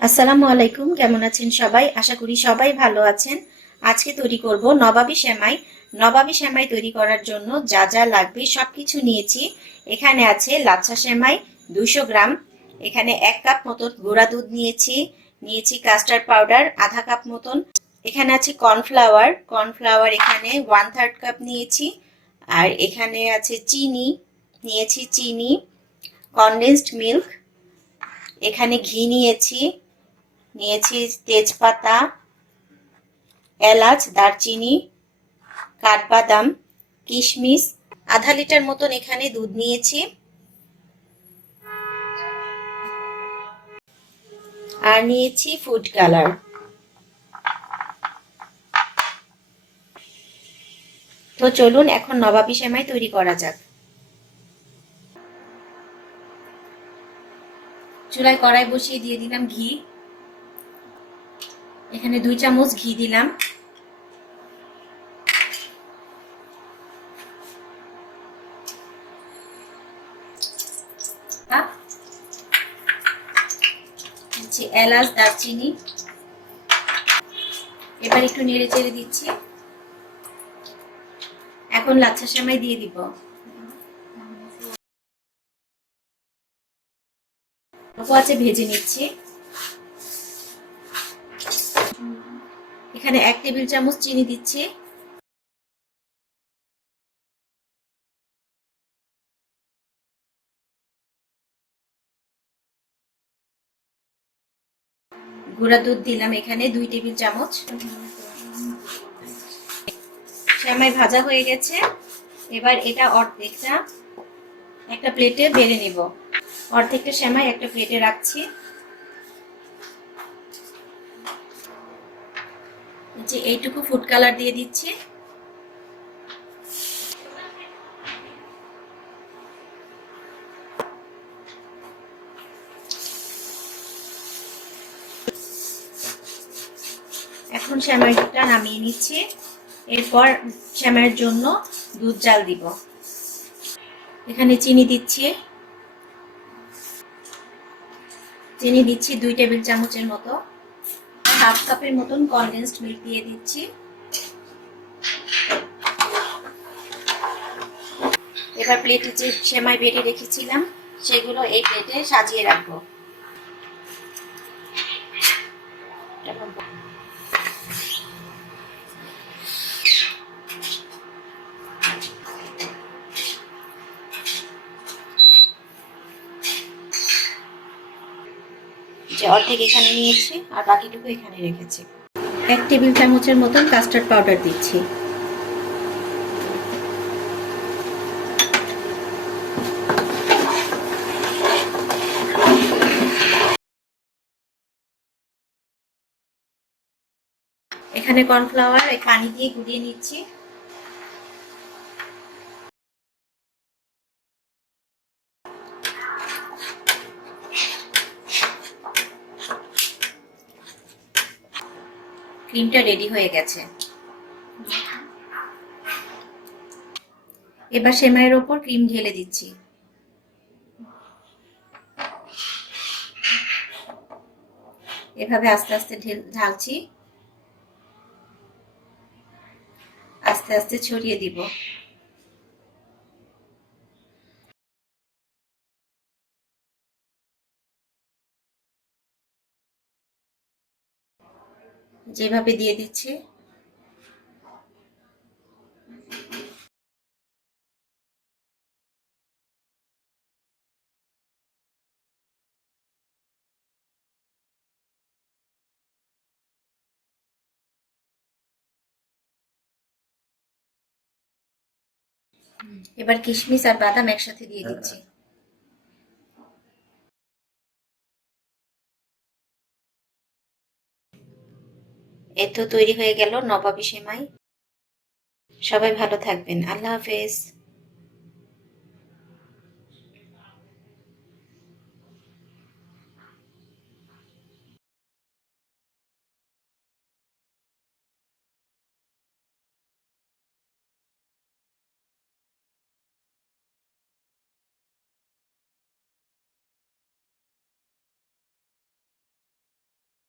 আসসালামু আলাইকুম, কেমন আছেন সবাই? আশা করি সবাই ভালো আছেন। আজকে তৈরি করব নবাবী সেমাই। নবাবি সেমাই তৈরি করার জন্য যা যা লাগবে সব কিছু নিয়েছি। এখানে আছে লাচ্ছা সেমাই দুশো গ্রাম। এখানে এক কাপ মতন গুঁড়া দুধ নিয়েছি। নিয়েছি কাস্টার্ড পাউডার আধা কাপ মতন। এখানে আছে কর্নফ্লাওয়ার। কর্নফ্লাওয়ার এখানে ওয়ান থার্ড কাপ নিয়েছি। আর এখানে আছে চিনি। নিয়েছি চিনি। কনডেন্সড মিল্ক এখানে ঘি নিয়েছি। নিয়েছি তেজপাতা, এলাচ, দারচিনি, কাঠবাদাম, কিশমিশ, আধা লিটার মতন এখানে দুধ নিয়েছি। আর নিয়েছি ফুড কালার। তো চলুন এখন নবাবী সেমাই তৈরি করা যাক। চুলায় কড়াই বসিয়ে দিয়ে দিলাম ঘি। এখানে দুই চামচ ঘি দিলাম। এলাচ, দারচিনি। এবার একটু নেড়ে চেড়ে দিচ্ছি। এখন লাচ্ছা সেমাই দিয়ে দিব। আছে, ভেজে নিচ্ছি। এখানে এক টেবিল চামচ চিনি দিচ্ছি। গুঁড়া দুধ দিলাম এখানে, দুই টেবিল চামচ। শ্যামাই ভাজা হয়ে গেছে। এবার এটা অর্ধেকটা একটা প্লেটে বেড়ে নেব। অর্ধেকটা শ্যামাই একটা প্লেটে রাখছি। যে এইটুকু ফুড কালার দিয়ে দিচ্ছি। এখন শ্যামাইটা নামিয়ে নিচ্ছি। এরপর শ্যামাইয়ের জন্য দুধ জাল দিব। এখানে চিনি দিচ্ছি। চিনি দিচ্ছি দুই টেবিল চামচের মতো। হাফ কাপের মতন কনডেন্সড মিল্ক দিয়ে দিচ্ছি। এবার প্লেটে যে সেমাই বেটে রেখেছিলাম, সেগুলো এই প্লেটে সাজিয়ে রাখব। অর্ধেক এখানে নিয়েছি আর বাকিটুকু এখানে রেখেছি। এক টেবিল চামচের মতন কাস্টার্ড পাউডার দিচ্ছি। এখানে কর্নফ্লাওয়ার পানি দিয়ে গুলিয়ে নিচ্ছি। ক্রিমটা রেডি হয়ে গেছে। এবার সেমাইয়ের ওপর ক্রিম ঢেলে দিচ্ছি। এভাবে আস্তে আস্তে ঢালছি। আস্তে আস্তে ছড়িয়ে দিব। যেভাবে দিয়ে দিচ্ছি। এবার কিশমিশ আর বাদাম একসাথে দিয়ে দিচ্ছি। এ তো তৈরি হয়ে গেল নবাবী সেমাই। সবাই ভালো থাকবেন। আল্লাহ হাফেজ।